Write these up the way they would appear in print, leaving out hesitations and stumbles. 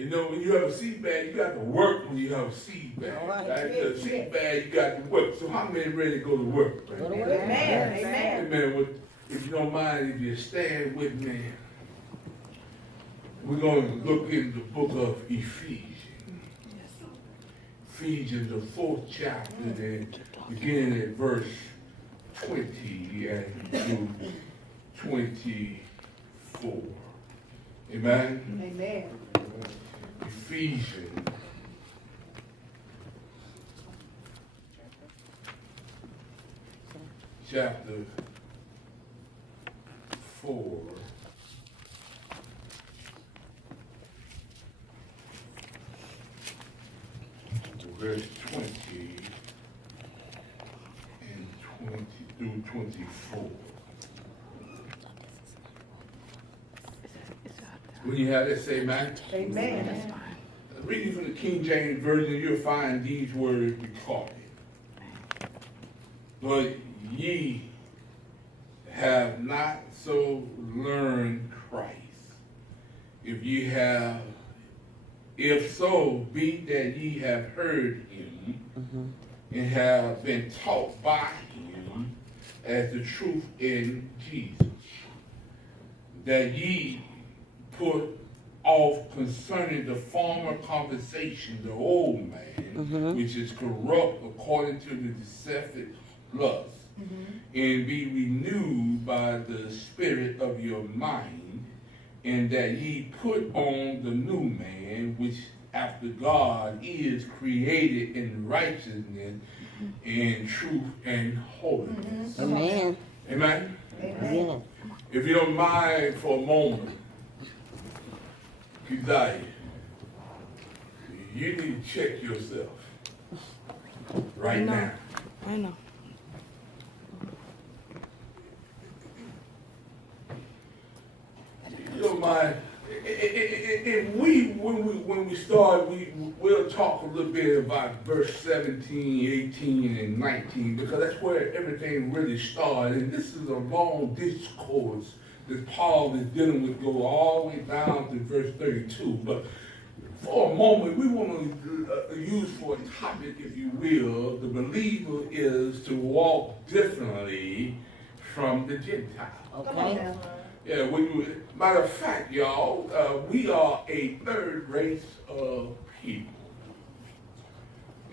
You know, when you have a seed bag, you got to work when you have a seed bag. Right? The seed bag, you got to work. So how many ready to go to work? Right? Amen. Amen. Amen. If you don't mind, if you stand with me, we're going to look in the book of Ephesians. Ephesians, the 4th chapter, and beginning at verse 20 and through 24. Amen? Amen. Ephesians chapter 4. Verse 20 and 20 through 24. When you have that, say amen. Amen. Reading from the King James Version, you'll find these words recorded. But ye have not so learned Christ. If so, be that ye have heard him and have been taught by him as the truth in Jesus, that ye put off concerning the former conversation the old man, which is corrupt according to the deceptive lust, and be renewed by the spirit of your mind, and that ye put on the new man, which after God is created in righteousness and truth and holiness. Amen. Amen? Amen. If you don't mind for a moment, Keziah, you need to check yourself right now. I know. You don't mind. If when we start, we'll talk a little bit about verse 17, 18, and 19, because that's where everything really started. And this is a long discourse that Paul is dealing with, go all the way down to verse 32. But for a moment, we want to use for a topic, if you will, the believer is to walk differently from the Gentiles. Okay. Yeah, matter of fact, y'all, we are a third race of people.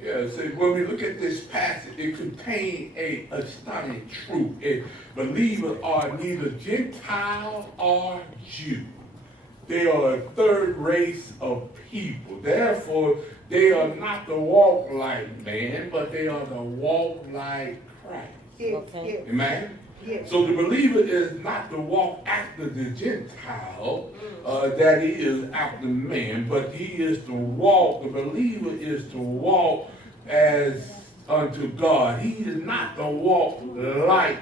Yeah, so when we look at this passage, it contains a astonishing truth. Believers are neither Gentile or Jew. They are a third race of people. Therefore, they are not to walk like man, but they are to walk like Christ. Okay. Amen? Yes. So the believer is not to walk after the Gentile, that he is after man, but he is to walk, the believer is to walk as unto God. He is not to walk like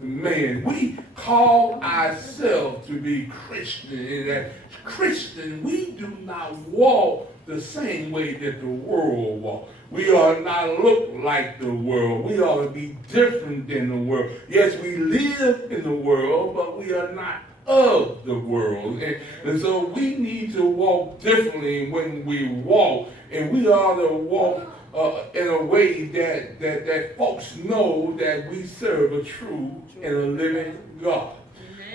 man. We call ourselves to be Christian, and as Christian, we do not walk the same way that the world walks. We are not look like the world. We ought to be different than the world. Yes, we live in the world, but we are not of the world. And so we need to walk differently when we walk. And we ought to walk in a way that folks know that we serve a true and a living God.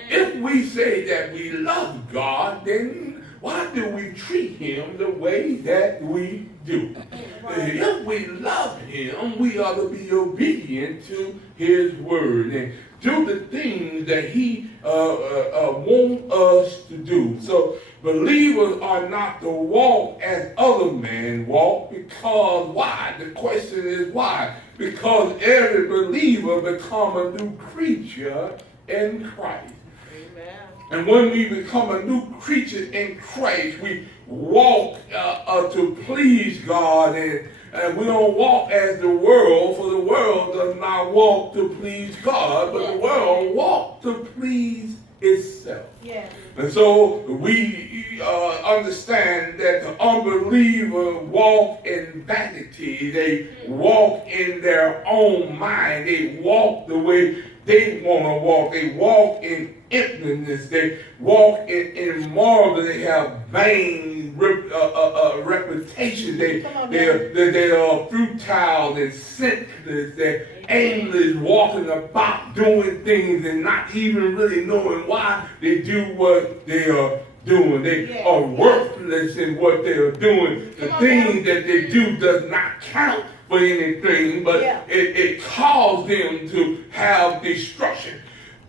If we say that we love God, then why do we treat him the way that we do? If we love him, we ought to be obedient to his word and do the things that he wants us to do. So believers are not to walk as other men walk, because why? The question is why? Because every believer become a new creature in Christ. And when we become a new creature in Christ, we walk to please God, and we don't walk as the world, for the world does not walk to please God, but the world walks to please itself. Yeah. And so we understand that the unbeliever walk in vanity. They walk in their own mind. They walk the way they want to walk. They walk in emptiness. They walk in immoral. They have vain reputation. They are futile and senseless. They're aimless, walking about doing things and not even really knowing why they do what they are doing. They are worthless in what they are doing. The thing that they do does not count for anything, but it calls them to have destruction.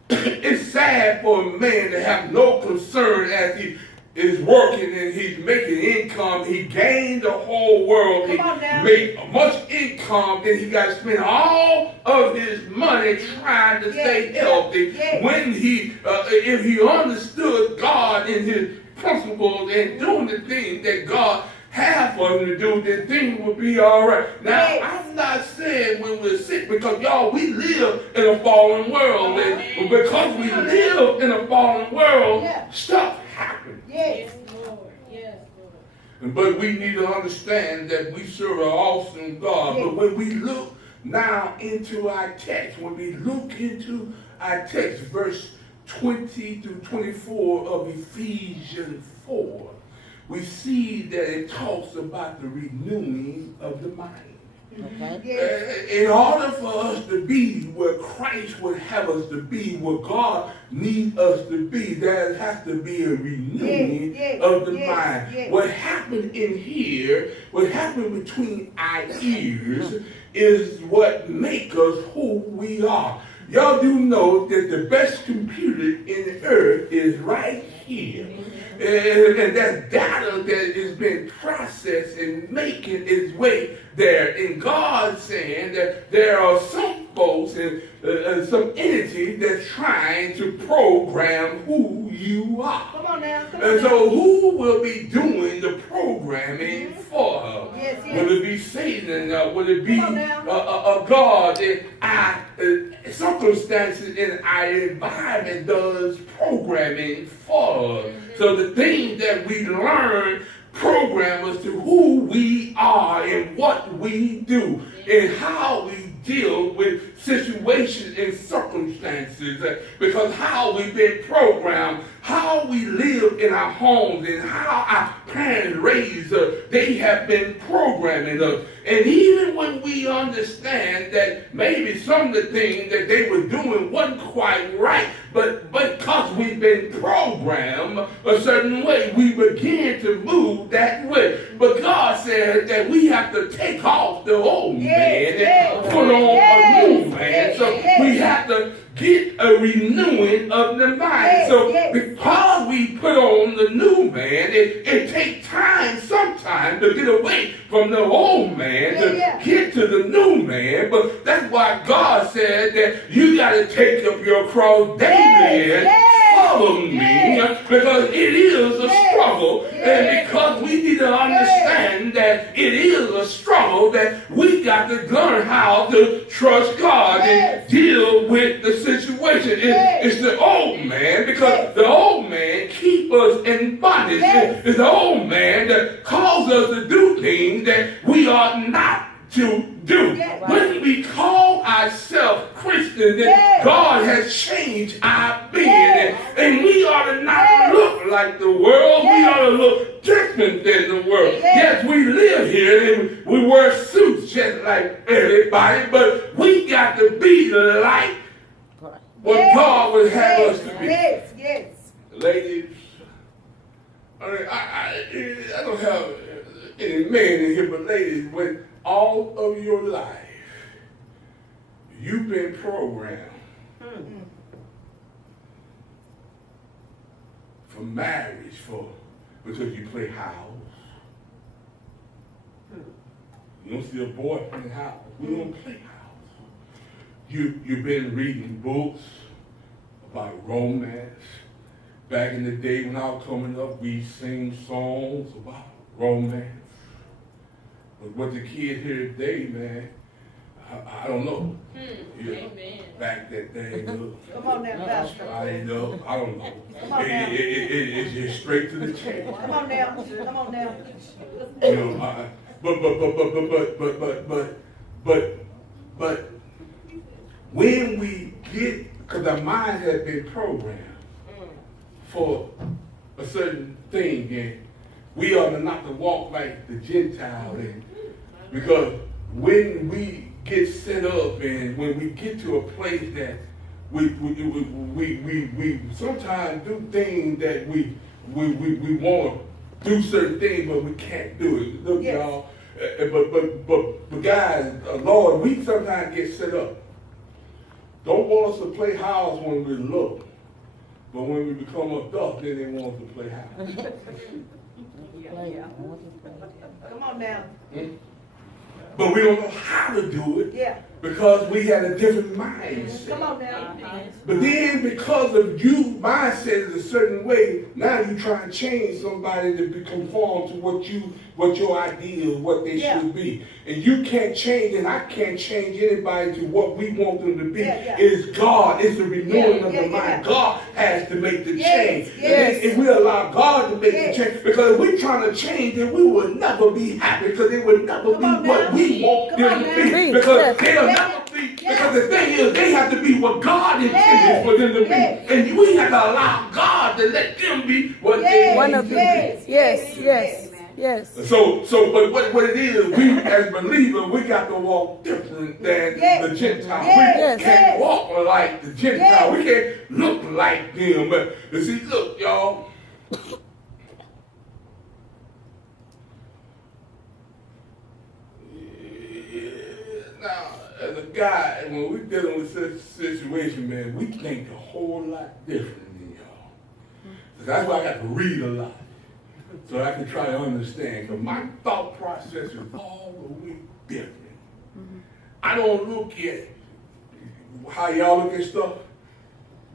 It's sad for a man to have no concern as he is working and he's making income. He gained the whole world. He made much income, and he got to spend all of his money trying to stay healthy. When if he understood God and his principles and doing the things that God have for him to do, then things will be all right. Now, I'm not saying when we're sick, because y'all, we live in a fallen world. And because we live in a fallen world, stuff happens. Yes, Lord. Yes, Lord. But we need to understand that we serve an awesome God. But when we look now into our text, verse 20 through 24 of Ephesians 4, we see that it talks about the renewing of the mind. Okay. In order for us to be where Christ would have us to be, where God needs us to be, there has to be a renewing of the mind. What happened in here, what happened between our ears, is what makes us who we are. Y'all do know that the best computer in the earth is right here. And that data that has been processed and making its way there. And God saying that there are some folks and some entity that's trying to program who you are. Come on now. And so who will be doing the programming for her? Yes. Will it be Satan? Will it be a God? Circumstances in our environment does programming for us. So the things that we learn program us to who we are and what we do and how we deal with situations and circumstances, because how we've been programmed, how we live in our homes and how our parents raised us, they have been programming us. And even when we understand that maybe some of the things that they were doing wasn't quite right, but because we've been programmed a certain way, we begin to move that way. But God said that we have to take off the old man and put on a new man. So we have to get a renewing of the mind. So because we put on the new man, it takes time sometimes to get away from the old man to get to the new man. But that's why God said that you got to take up your cross daily and follow me, because it is a struggle. And because we need to understand that it is a struggle, that we got to learn how to trust God and deal with the situation. It's the old man, because the old man keeps us in bondage. It's the old man that calls us to do things that we ought not to do. When we call ourselves Christians, then God has changed our being, and we ought to not look like the world. We ought to look different than the world. Yes, we live here and we wear suits just like everybody, but we got to be like what God would have us to be. Ladies, I don't have any men in here, but ladies, when all of your life you've been programmed for marriage, because you play house. You don't see a boy playing house. We don't play house. You've been reading books about romance. Back in the day when I was coming up, we sing songs about romance. But what the kids hear today, man, I don't know. Amen. Back that day, look. Come on now, Pastor. I don't know. Come on now. It's just straight to the chase. Come on now. Come on now. You know, but when we get, because our mind has been programmed, for a certain thing, and we are not to walk like the Gentiles. And because when we get set up and when we get to a place that we sometimes do things that we want to do certain things, but we can't do it. Look, Yes. y'all, but guys, Lord, we sometimes get set up. Don't want us to play house when we're little, but when we become adults, then they want us to play house. Come on now. But we don't know how to do it. Yeah. Because we had a different mindset. Come on now. But then because of you mindset is a certain way, now you try and change somebody to be conform to what your ideas, what they should be. And you can't change, and I can't change anybody to what we want them to be. It's God. It's the renewing of the mind. God has to make the change. And if we allow God to make the change, because if we're trying to change, then we will never be happy, because it will never be what we want them to be. Because they'll never be, because the thing is, they have to be what God intended for them to be. And we have to allow God to let them be what they want to be. Yes. But what it is, we as believers, we got to walk different than the Gentiles. We can't walk like the Gentiles. We can't look like them. But you see, look, y'all. Now, as a guy, when we're dealing with such a situation, man, we think a whole lot different than y'all. So that's why I got to read a lot, so I can try to understand. Because my thought process is all the way different. I don't look at how y'all look at stuff.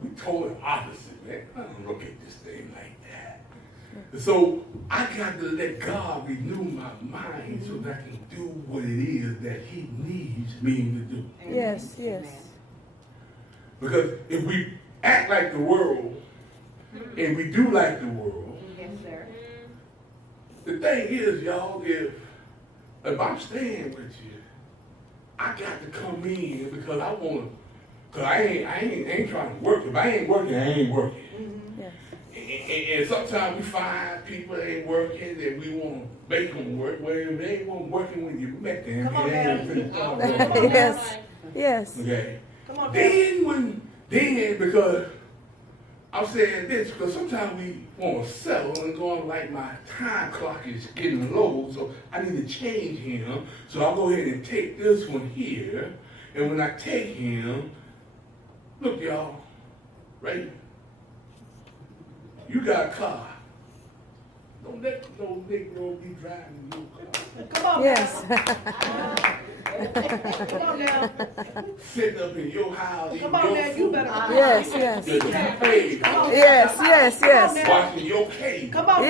We totally opposite, man. I don't look at this thing like that. So I got to let God renew my mind so that I can do what it is that He needs me to do. Yes. Because if we act like the world and we do like the world, Yes, sir. the thing is, y'all, if I'm staying with you, I got to come in because I want to. Because I ain't trying to work. If I ain't working, I ain't working. And sometimes we find people that ain't working and we want to make them work. Well, if they ain't want working when you met them, Come on they ain't finished now. talking. Yes. Okay. Come on now. Then because I'm saying this, because sometimes we want to settle and going like my time clock is getting low, so I need to change him. So I'll go ahead and take this one here. And when I take him, look, y'all, right? You got a car. Don't let no Negro be driving your car. Come on Yes. now. Come on now. Sitting up in your house, Come on now. You better. Yes. that you paid for, Yes. watching your cable. Come on now.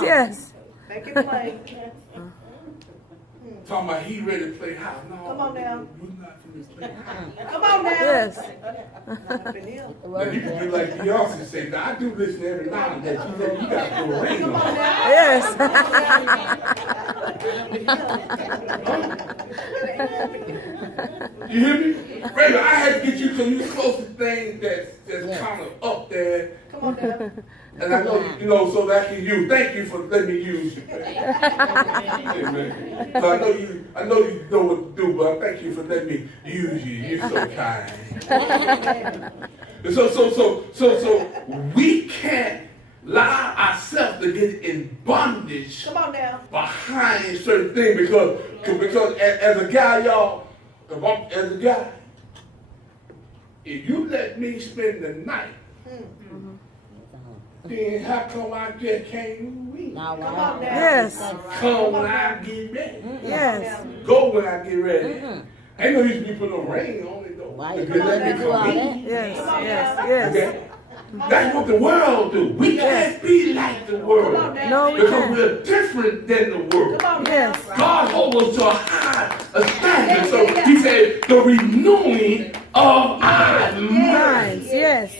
Yes. Make it plain. Talking about he ready to play house. No, Come on now. You're not going to play house. Come on now. Yes. Up in here. Now you can do like Beyonce say, now I do listen every now and then. She said, you got to go ring Come on on. now. Yes. You hear me? Baby, I had to get you because you close to things that's kind of up there. Come on now. And I know, so that I can use. Thank you for letting me use you, baby. Amen. So I know you know what to do, but I thank you for letting me use you. You're so kind. And so we can't allow ourselves to get in bondage Come on now. behind certain things because as a guy, y'all, as a guy, if you let me spend the night, then how come I just can't leave? Come on now. Yes. Come when I get ready. Yes. Go when I get ready. Ain't no use me put no rain on it though. Why you Because gonna let me do all come that? in. Yes. Okay? That's what the world do. We can't be like the world. No, we Because can't. we're different than the world. Come on now. Yes. God holds us to a high standard. So he said, the renewing of our minds. Yes.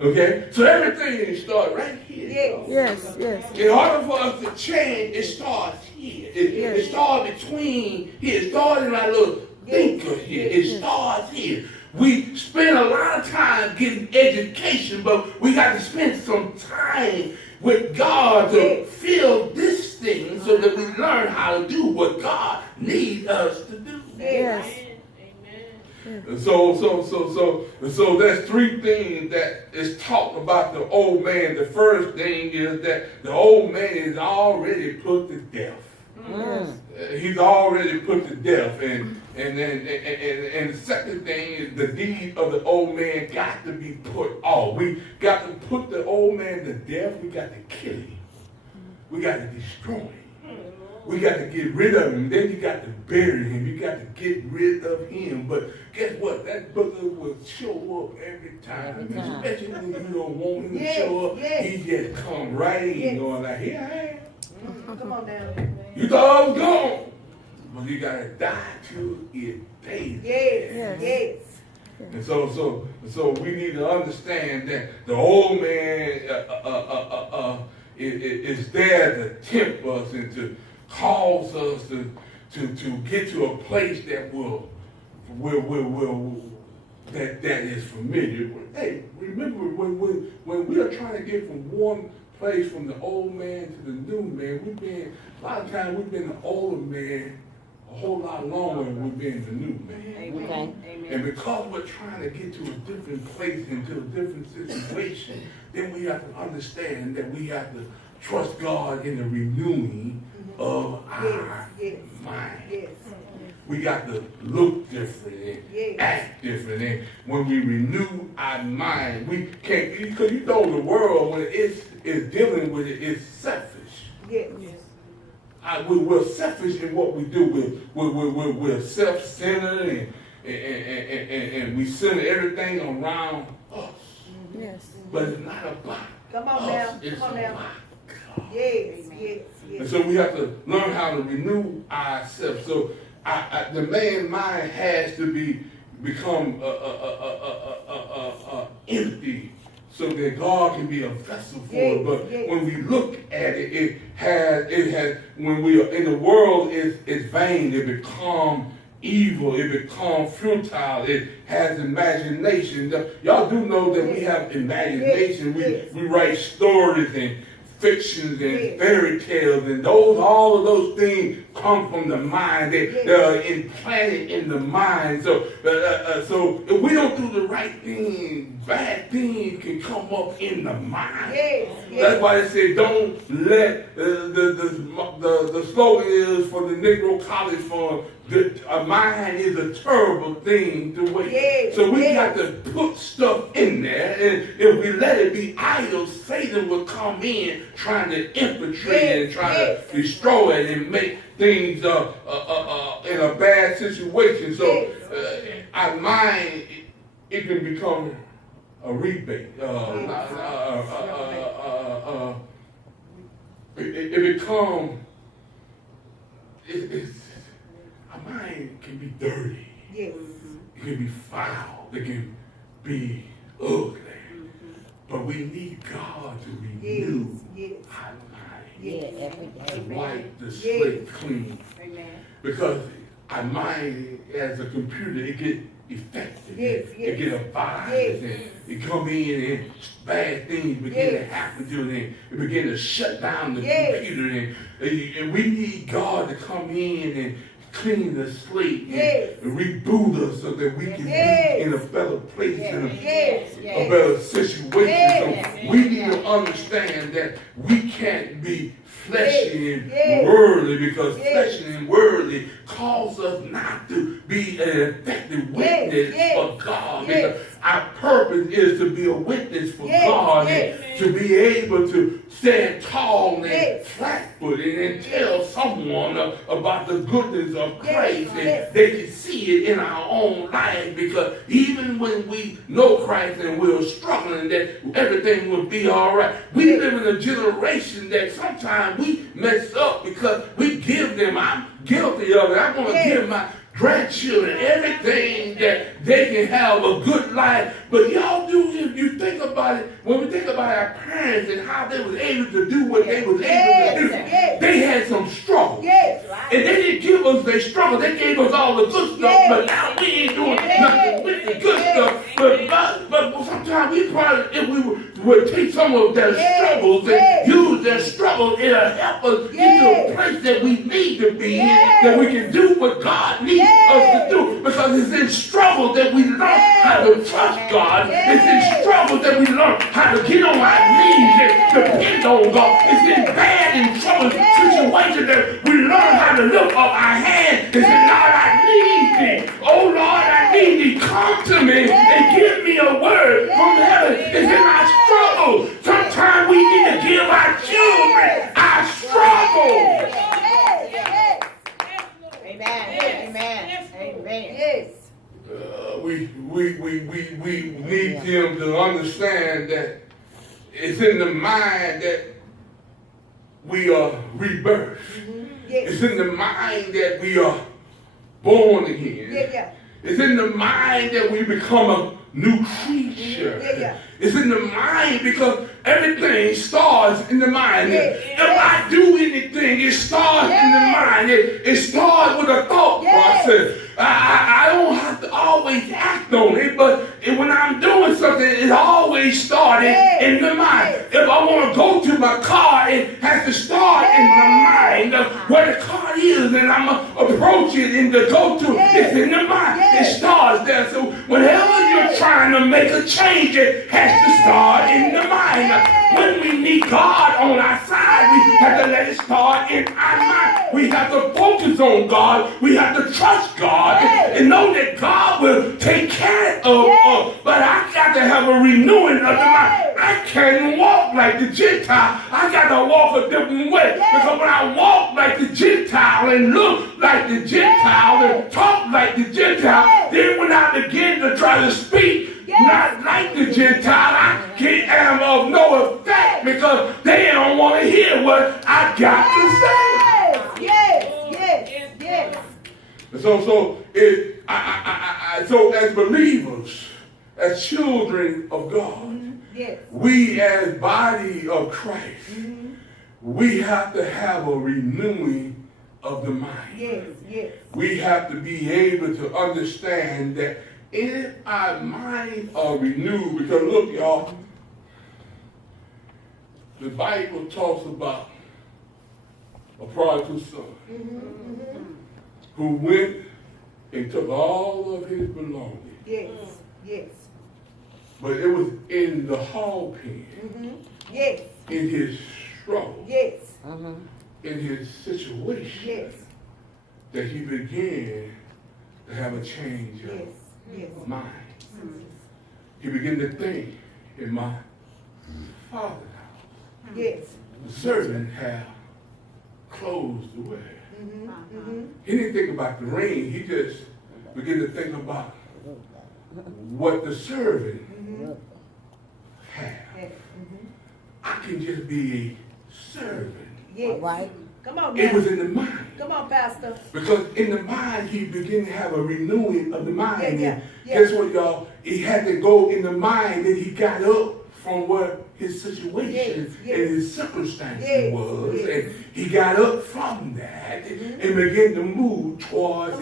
Okay? So everything starts right here. y'all. Yes. In order for us to change, it starts here. It starts between here. It starts in our little thinker here. It starts here. We spend a lot of time getting education, but we got to spend some time with God to feel this thing so that we learn how to do what God needs us to do. Yes. And so there's three things that is talked about the old man. The first thing is that the old man is already put to death. He's already put to death, and the second thing is the deed of the old man got to be put off. We got to put the old man to death. We got to kill him. We got to destroy him. We got to get rid of him. Then you got to bury him. You got to get rid of him. But guess what? That brother will show up every time. Especially when you don't want him to show up. He just come right in going like, here I am. Come on down. You thought I was gone. But you got to die till it pays. Yes. And so we need to understand that the old man is there to tempt us and to cause us to get to a place that that is familiar. Hey, remember when we are trying to get from one place, from the old man to the new man, a lot of times we've been the older man a whole lot longer than we've been the new man. Amen. And because we're trying to get to a different place, into a different situation, then we have to understand that we have to trust God in the renewing of our mind. Yes. We got to look different and act different. And when we renew our mind, we can't, because you know the world, when it's dealing with it, it's selfish. Yes. We're selfish in what we do. We're self-centered and we center everything around us. Yes. But it's not about Come on us. now. It's Come on now. about God. Yes. And so we have to learn how to renew ourselves. So the man mind has to become empty so that God can be a vessel for it. But when we look at it, it has when we are in the world, it's vain. It becomes evil. It becomes futile. It has imagination. Y'all do know that we have imagination. We write stories and fictions and fairy tales, and all of those things come from the mind. They're implanted in the mind. So if we don't do the right thing, bad things can come up in the mind. That's why they say don't let the slogan is for the Negro College Fund. A mind is a terrible thing to waste. So we got to put stuff in there, and if we let it be idle, Satan will come in trying to infiltrate and try to destroy it and make things in a bad situation. So our mind, it can become a rebate. It becomes our mind can be dirty. It can be foul. It can be ugly. But we need God to renew our mind. Every day. Wipe the slate clean. Because our mind, as a computer, it get affected. It get a virus. It come in and bad things begin to happen to it. It begin to shut down the computer. And we need God to come in and clean the slate and reboot us so that we can be in a better place, in a better situation. So we need to understand that we can't be fleshy and worldly, because fleshy and worldly cause us not to be an effective witness for God. Because our purpose is to be a witness for God and to be able to stand tall and flat-footed and tell someone about the goodness of Christ, and they can see it in our own life. Because even when we know Christ and we're struggling, that everything will be all right. We live in a generation that sometimes we mess up because we give them. I'm guilty of it. I want to give my grandchildren everything that they can have a good life. But y'all do, if you think about it, when we think about our parents and how they was able to do what they was able to do, they had some struggle. And they didn't give us their struggle. They gave us all the good stuff, but now we ain't doing nothing with good stuff. But sometimes we probably, if we would take some of their struggles and use their struggles, it'll help us get to a place that we need to be in, that we can do what God needs us to do. Because it's in struggle that we learn how to trust God. It's in struggle that we learn how to get on our knees and depend on God. It's in bad and troubled situations that we learn how to lift up our hands and say, Lord, I need thee. Oh, Lord, I need thee. Come to me and give me a word from heaven. It's in our struggle. Sometimes we need to give our children our struggle. Amen. Amen. Yes. We need them to understand that it's in the mind that we are rebirthed. Yes. It's in the mind that we are born again. Yeah. It's in the mind that we become a new creature. Yeah. It's in the mind because everything starts in the mind. Yes. If I do anything, it starts in the mind. It starts with a thought process. I don't have to always act on it, but when I'm doing something, it always started in the mind. If I want to go to my car, it has to start in my mind of where the car is, and I'm going to approach it and to go to. It's in the mind. It starts there. So whenever you're trying to make a change, it has to start in the mind. When we need God on our side, we have to let it start in our mind. We have to focus on God. We have to trust God and know that God will take care of us. But I got to have a renewing of the mind. I can't walk like the Gentile. I got to walk a different way. Because when I walk like the Gentile and look like the Gentile and talk like the Gentile, then when I begin to try to speak not like the Gentile, I am of no effect because they don't want to hear what I got to say. Yes. So as believers, as children of God, we as body of Christ, we have to have a renewing of the mind. We have to be able to understand that if our minds are renewed, because look, y'all, the Bible talks about a prodigal son who went and took all of his belongings. But it was in the hog pen, in his struggle, in his situation, that he began to have a change of mind. He began to think, in my father's house, the servant had clothes to wear. He didn't think about the ring. He just began to think about what the servant had. I can just be a servant. Right. Come on It now. was in the mind. Come on, Pastor. Because in the mind, he began to have a renewing of the mind. Yeah. And guess what, y'all? He had to go in the mind that he got up from where his situation and his circumstances was. And he got up from that and began to move towards his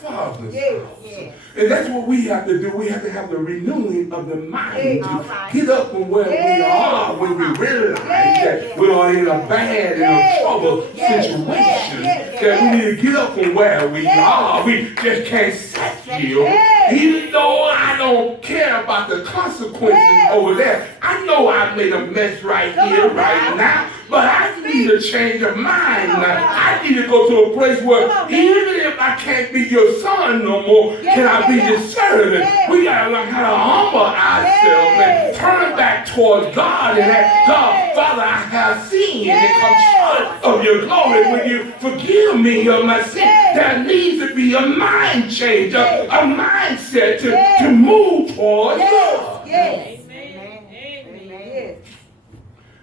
father's house. And that's what we have to do. We have to have the renewing of the mind to get up from where we are when we realize that we are in a bad and a troubled situation. That we need to get up from where we are. We just can't sit here. Even though I don't care about the consequences over there. I know I made a mess right here, right now. But I need a change of mind. I need to go to a place where even if I can't be your son no more, can I be your servant? We got to learn how to humble ourselves and turn back towards God and ask God, Father, I have sinned and come short of your glory. Will you forgive me of my sin? There needs to be a mind change, a mindset to move towards God.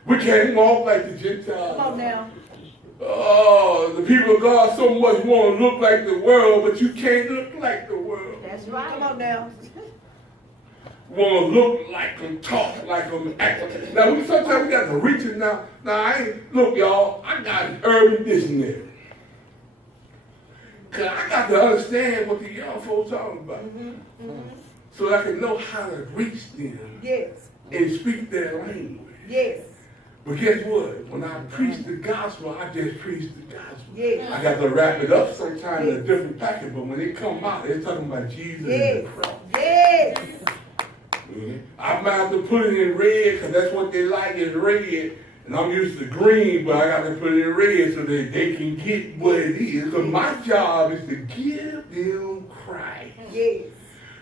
We can't walk like the Gentiles. Come on now. Oh, the people of God so much want to look like the world, but you can't look like the world. That's right. Come on now. Want to look like them, talk like them, act like them. Now, sometimes we got to reach it now. Now, look, y'all, I got an urban dictionary. Because I got to understand what the young folks talking about. so I can know how to reach them Yes. and speak their language. Yes. But guess what? When I preach the gospel, I just preach the gospel. Yes. I got to wrap it up sometimes in a different package, but when it come out, they're talking about Jesus Yes. and the cross. Yes. I might have to put it in red because that's what they like is red. And I'm used to green, but I got to put it in red so that they can get what it is. Because my job is to give them Christ. Yes.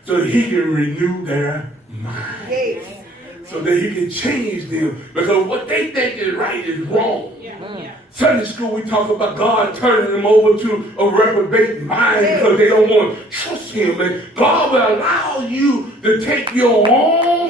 So he can renew their mind. Yes. So that he can change them. Because what they think is right is wrong. Sunday school, we talk about God turning them over to a reprobate mind because they don't want to trust him. And God will allow you to take your own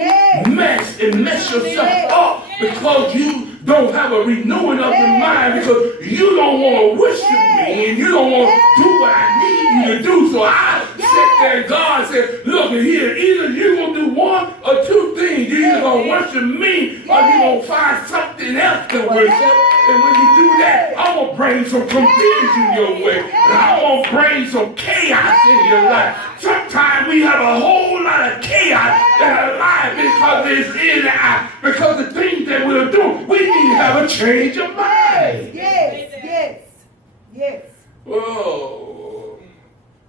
mess and mess yourself up because you don't have a renewing of the mind, because you don't want to worship me and you don't want to do what I need you to do. So I sit there and God said, look here, either you're going to do one or two things. You're either going to worship me or you're going to find something else to worship. And when you do that, I'm going to bring some confusion your way. And I'm going to bring some chaos in your life. Sometimes we have a whole lot of chaos in our life because it's in our, because the things that we're doing, we need to have a change of mind. Yes. Yes. Yes. Whoa.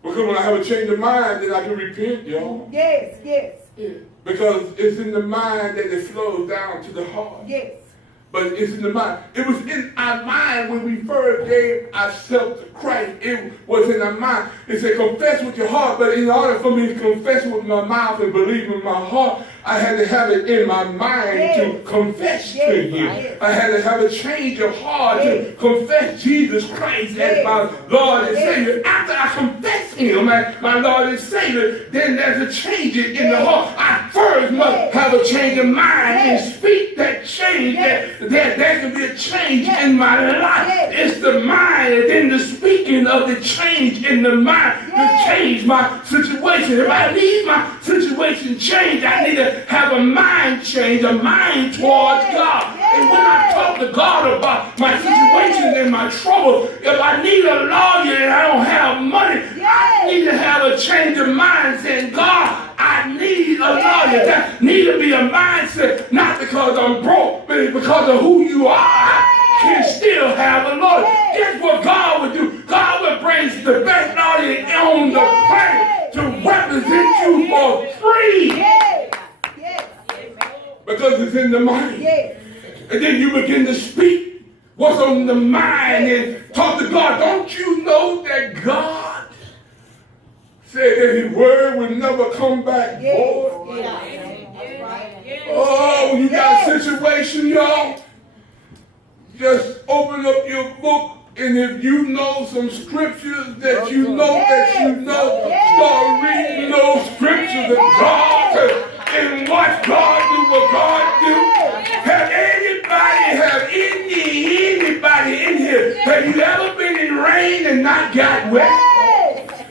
Because when I have a change of mind, then I can repent, y'all. Yes. Yes. Yeah. Because it's in the mind that it flows down to the heart. Yes. But it's in the mind. It was in our mind when we first gave ourselves to Christ. It was in our mind. It said, confess with your heart. But in order for me to confess with my mouth and believe in my heart, I had to have it in my mind to confess to you. I had to have a change of heart to confess Jesus Christ as my Lord and Savior. After I confess him as my Lord and Savior, then there's a change in the heart. I first must have a change of mind and speak that change. That there can be a change in my life. It's the mind and then the speaking of the change in the mind to change my situation. If I need my situation changed, I need to have a mind change, a mind towards God. And when I talk to God about my situation and my trouble, if I need a lawyer and I don't have money, I need to have a change of mind saying, God, I need a lawyer. That need to be a mindset, not because I'm broke, but because of who you are. I can still have a lawyer. Guess what God would do? God would bring the best lawyer on the planet to represent you for free. Because it's in the mind. And then you begin to speak what's on the mind and talk to God. Don't you know that God said that his word would never come back void? Oh, when you got a situation, y'all, just open up your book, and if you know some scriptures that you know, start reading those scriptures of God and watch God do what God do. Have anybody in here, have you ever been in rain and not got wet?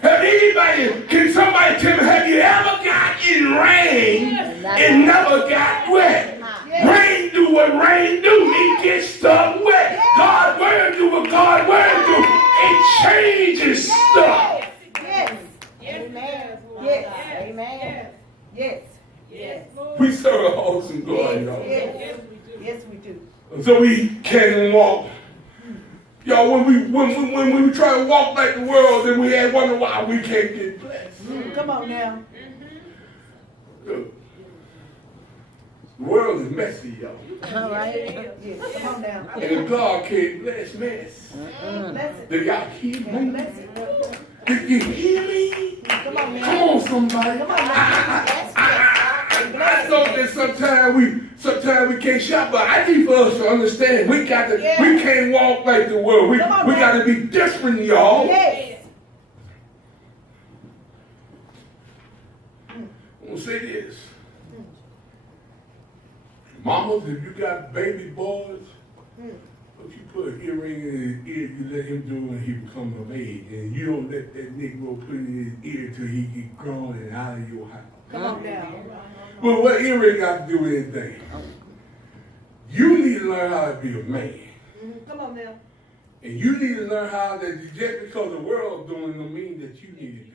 Have anybody, can somebody tell me, have you ever got in rain and never got wet? Rain do what rain do. It gets stuck wet. God word do what God word do. It changes stuff. Yes. Amen. Yes. Amen. Yes. We serve an awesome God, y'all. Yes, we do. So we can walk. Y'all, when we try to walk like the world, then we wonder why we can't get blessed. Come on now. Look, the world is messy, y'all. All right. Yes. Come on now. And if God can't bless mess, Bless it. do y'all hear me? Bless it. Did you hear me? Come on now. Come on, somebody. Come on now. I know that sometimes we can't shop, but I need for us to understand we can't walk like the world. We got to be different, y'all. Yes. I'm gonna say this, mamas, if you got baby boys, if you put an earring in his ear, you let him do it when he become of age, and you don't let that Negro put it in his ear till he get grown and out of your house. Come on now. Well, what earring got to do with anything? You need to learn how to be a man. Come on now. And you need to learn how that just because the world's doing it don't mean that you need to